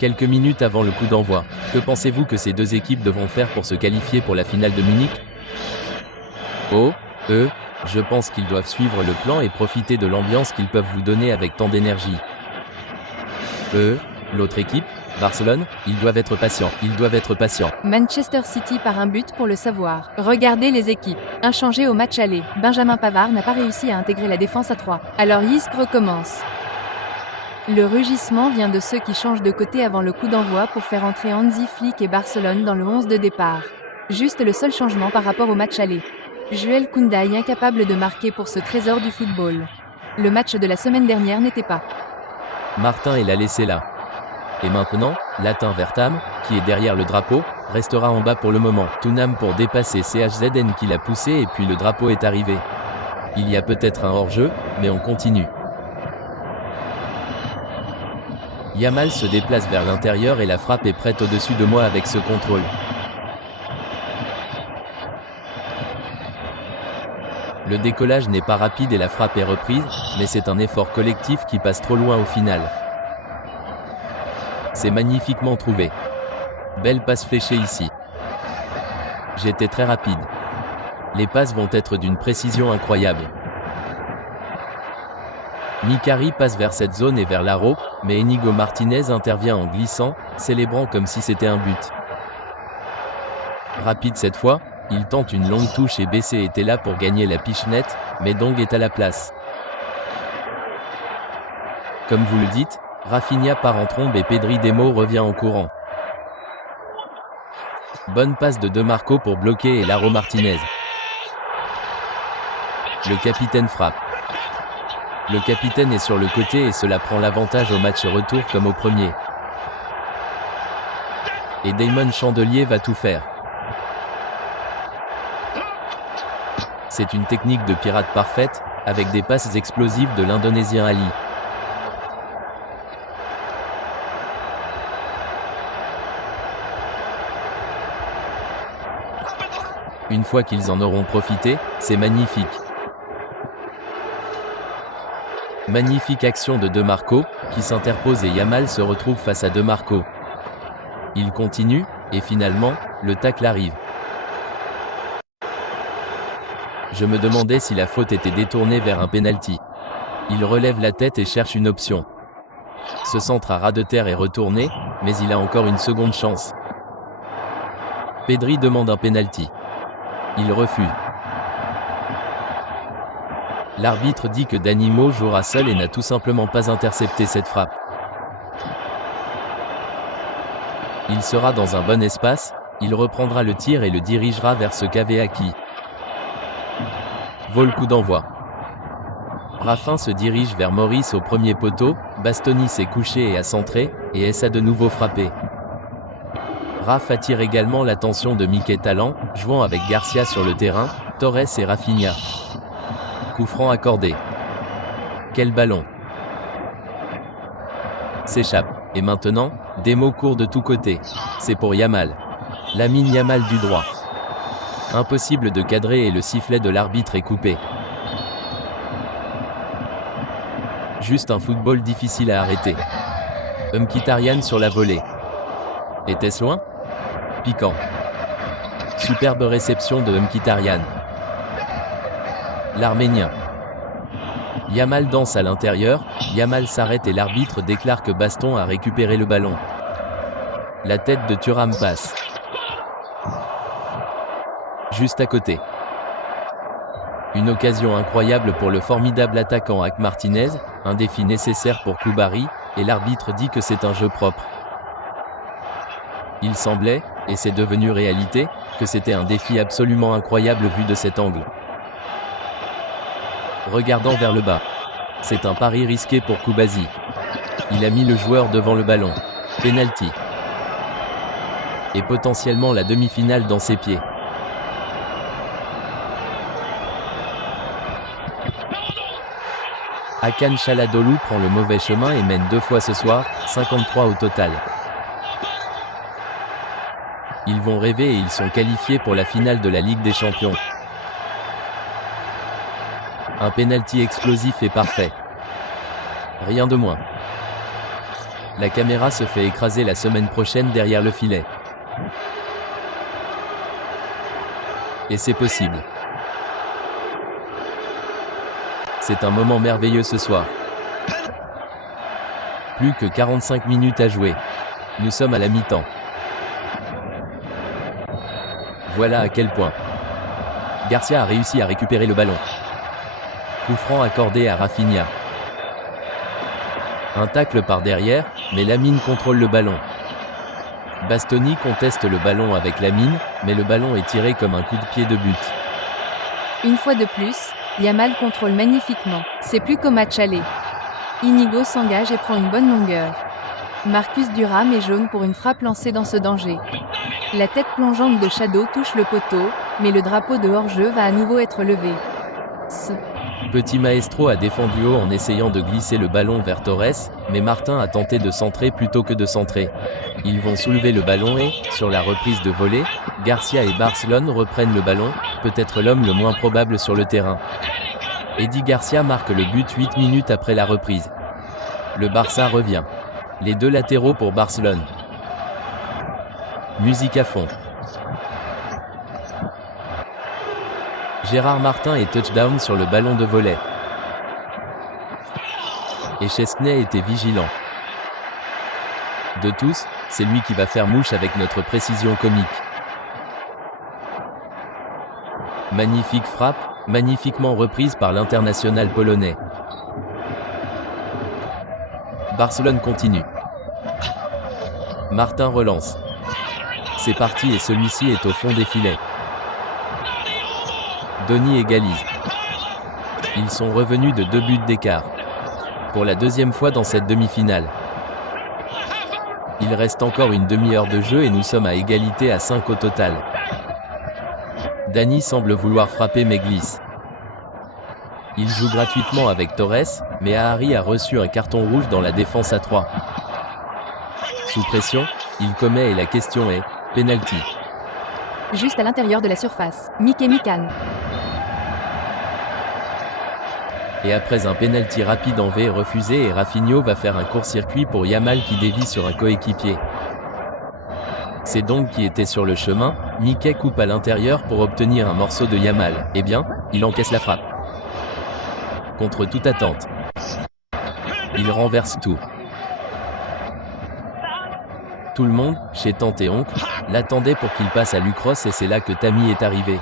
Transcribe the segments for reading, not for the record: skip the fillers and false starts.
Quelques minutes avant le coup d'envoi, que pensez-vous que ces deux équipes devront faire pour se qualifier pour la finale de Munich? Oh, je pense qu'ils doivent suivre le plan et profiter de l'ambiance qu'ils peuvent vous donner avec tant d'énergie. L'autre équipe, Barcelone, ils doivent être patients, Manchester City par un but pour le savoir. Regardez les équipes. Inchangé au match aller, Benjamin Pavard n'a pas réussi à intégrer la défense à 3. Alors Yisk recommence. Le rugissement vient de ceux qui changent de côté avant le coup d'envoi pour faire entrer Hansi Flick et Barcelone dans le 11 de départ. Juste le seul changement par rapport au match aller. Jules Koundé incapable de marquer pour ce trésor du football. Le match de la semaine dernière n'était pas. Martin l'a laissé là. Et maintenant, Latin Vertam, qui est derrière le drapeau, restera en bas pour le moment. Tounam pour dépasser CHZN qui l'a poussé et puis le drapeau est arrivé. Il y a peut-être un hors-jeu, mais on continue. Yamal se déplace vers l'intérieur et la frappe est prête au-dessus de moi avec ce contrôle. Le décollage n'est pas rapide et la frappe est reprise, mais c'est un effort collectif qui passe trop loin au final. C'est magnifiquement trouvé. Belle passe fléchée ici. J'étais très rapide. Les passes vont être d'une précision incroyable. Mikari passe vers cette zone et vers l'aro, mais Inigo Martinez intervient en glissant, célébrant comme si c'était un but. Rapide cette fois, il tente une longue touche et BC était là pour gagner la pichenette, mais Dong est à la place. Comme vous le dites, Rafinha part en trombe et Pedri Demo revient en courant. Bonne passe de De Marco pour bloquer et Laro Martinez. Le capitaine frappe. Le capitaine est sur le côté et cela prend l'avantage au match retour comme au premier. Et Damon Chandelier va tout faire. C'est une technique de pirate parfaite, avec des passes explosives de l'Indonésien Ali. Une fois qu'ils en auront profité, c'est magnifique. Magnifique action de De Marco, qui s'interpose et Yamal se retrouve face à De Marco. Il continue, et finalement, le tacle arrive. Je me demandais si la faute était détournée vers un penalty. Il relève la tête et cherche une option. Ce centre à ras de terre est retourné, mais il a encore une seconde chance. Pedri demande un penalty. Il refuse. L'arbitre dit que Danimo jouera seul et n'a tout simplement pas intercepté cette frappe. Il sera dans un bon espace, il reprendra le tir et le dirigera vers ce qu'avait acquis. Vaut le coup d'envoi. Raffin se dirige vers Maurice au premier poteau, Bastoni s'est couché et a centré, et essaie de nouveau frapper. Raf attire également l'attention de Mickey Talent, jouant avec Garcia sur le terrain, Torres et Rafinha. Coup franc accordé. Quel ballon! S'échappe. Et maintenant, Demo court de tous côtés. C'est pour Yamal. Lamine Yamal du droit. Impossible de cadrer et le sifflet de l'arbitre est coupé. Juste un football difficile à arrêter. Mkhitaryan sur la volée. Était-ce loin? Piquant. Superbe réception de Mkhitaryan. L'Arménien. Yamal danse à l'intérieur, Yamal s'arrête et l'arbitre déclare que Baston a récupéré le ballon. La tête de Thuram passe. Juste à côté. Une occasion incroyable pour le formidable attaquant Ak Martinez, un défi nécessaire pour Koulibaly, et l'arbitre dit que c'est un jeu propre. Il semblait, et c'est devenu réalité, que c'était un défi absolument incroyable vu de cet angle. Regardant vers le bas. C'est un pari risqué pour Koulibaly. Il a mis le joueur devant le ballon. Penalty. Et potentiellement la demi-finale dans ses pieds. Hakan Çalhanoğlu prend le mauvais chemin et mène 2 fois ce soir, 53 au total. Ils vont rêver et ils sont qualifiés pour la finale de la Ligue des Champions. Un penalty explosif et parfait. Rien de moins. La caméra se fait écraser la semaine prochaine derrière le filet. Et c'est possible. C'est un moment merveilleux ce soir. Plus que 45 minutes à jouer. Nous sommes à la mi-temps. Voilà à quel point. Garcia a réussi à récupérer le ballon. Coup franc accordé à Rafinha. Un tacle par derrière, mais Lamine contrôle le ballon. Bastoni conteste le ballon avec Lamine, mais le ballon est tiré comme un coup de pied de but. Une fois de plus, Yamal contrôle magnifiquement. C'est plus qu'au match aller. Inigo s'engage et prend une bonne longueur. Marcus Thuram est jaune pour une frappe lancée dans ce danger. La tête plongeante de Shadow touche le poteau, mais le drapeau de hors-jeu va à nouveau être levé. Petit Maestro a défendu haut en essayant de glisser le ballon vers Torres, mais Martin a tenté de centrer plutôt que de centrer. Ils vont soulever le ballon et, sur la reprise de volée, Garcia et Barcelone reprennent le ballon, peut-être l'homme le moins probable sur le terrain. Eddie Garcia marque le but 8 minutes après la reprise. Le Barça revient. Les deux latéraux pour Barcelone. Musique à fond. Gérard Martin est touchdown sur le ballon de volley. Et Chesney était vigilant. De tous, c'est lui qui va faire mouche avec notre précision comique. Magnifique frappe, magnifiquement reprise par l'international polonais. Barcelone continue. Martin relance. C'est parti et celui-ci est au fond des filets. Donny égalise. Ils sont revenus de 2 buts d'écart. Pour la deuxième fois dans cette demi-finale. Il reste encore une demi-heure de jeu et nous sommes à égalité à 5 au total. Dani semble vouloir frapper mais glisse. Il joue gratuitement avec Torres, mais Ahari a reçu un carton rouge dans la défense à 3. Sous pression, il commet et la question est, penalty. Juste à l'intérieur de la surface, Mickey Mikan. Et après un penalty rapide en V refusé et Rafinha va faire un court-circuit pour Yamal qui dévie sur un coéquipier. C'est donc qui était sur le chemin, Mickey coupe à l'intérieur pour obtenir un morceau de Yamal. Eh bien, il encaisse la frappe. Contre toute attente. Il renverse tout. Tout le monde, chez tante et oncle, l'attendait pour qu'il passe à Lucros et c'est là que Tammy est arrivé.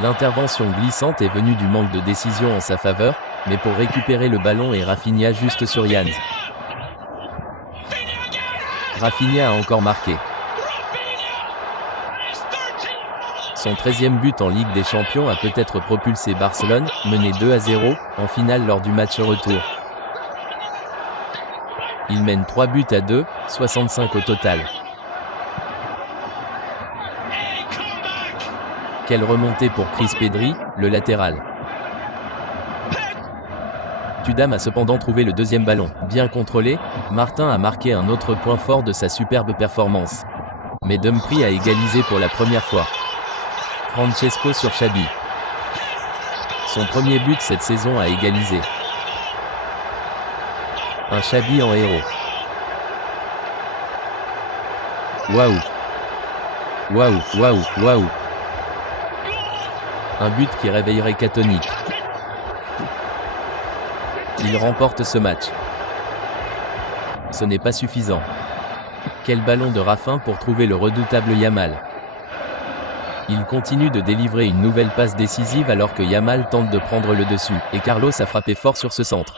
L'intervention glissante est venue du manque de décision en sa faveur, mais pour récupérer le ballon et Rafinha juste sur Yann. Rafinha a encore marqué. Son 13e but en Ligue des Champions a peut-être propulsé Barcelone, mené 2-0, en finale lors du match retour. Il mène 3 buts à 2, 65 au total. Quelle remontée pour Chris Pedri, le latéral. Thuram a cependant trouvé le deuxième ballon. Bien contrôlé, Martin a marqué un autre point fort de sa superbe performance. Mais Dumfries a égalisé pour la première fois. Francesco sur Xabi. Son premier but cette saison a égalisé. Un Xabi en héros. Waouh! Waouh, waouh, waouh! Un but qui réveillerait Catonic. Il remporte ce match. Ce n'est pas suffisant. Quel ballon de Raffin pour trouver le redoutable Yamal. Il continue de délivrer une nouvelle passe décisive alors que Yamal tente de prendre le dessus, et Carlos a frappé fort sur ce centre.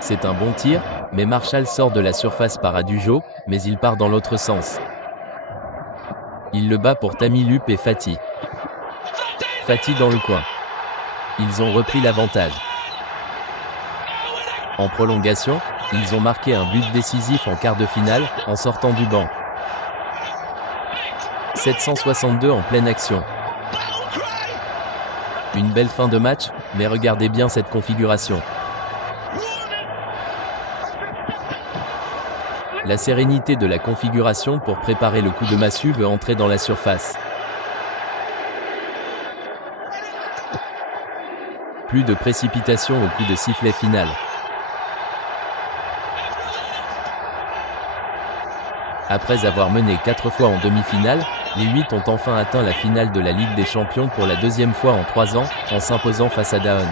C'est un bon tir, mais Marshall sort de la surface par Adujo, mais il part dans l'autre sens. Il le bat pour Tamilup et Fati. Fati dans le coin. Ils ont repris l'avantage. En prolongation, ils ont marqué un but décisif en quart de finale, en sortant du banc. 762 en pleine action. Une belle fin de match, mais regardez bien cette configuration. La sérénité de la configuration pour préparer le coup de massue veut entrer dans la surface. Plus de précipitation au coup de sifflet final. Après avoir mené 4 fois en demi-finale, les 8 ont enfin atteint la finale de la Ligue des Champions pour la deuxième fois en 3 ans, en s'imposant face à Daon.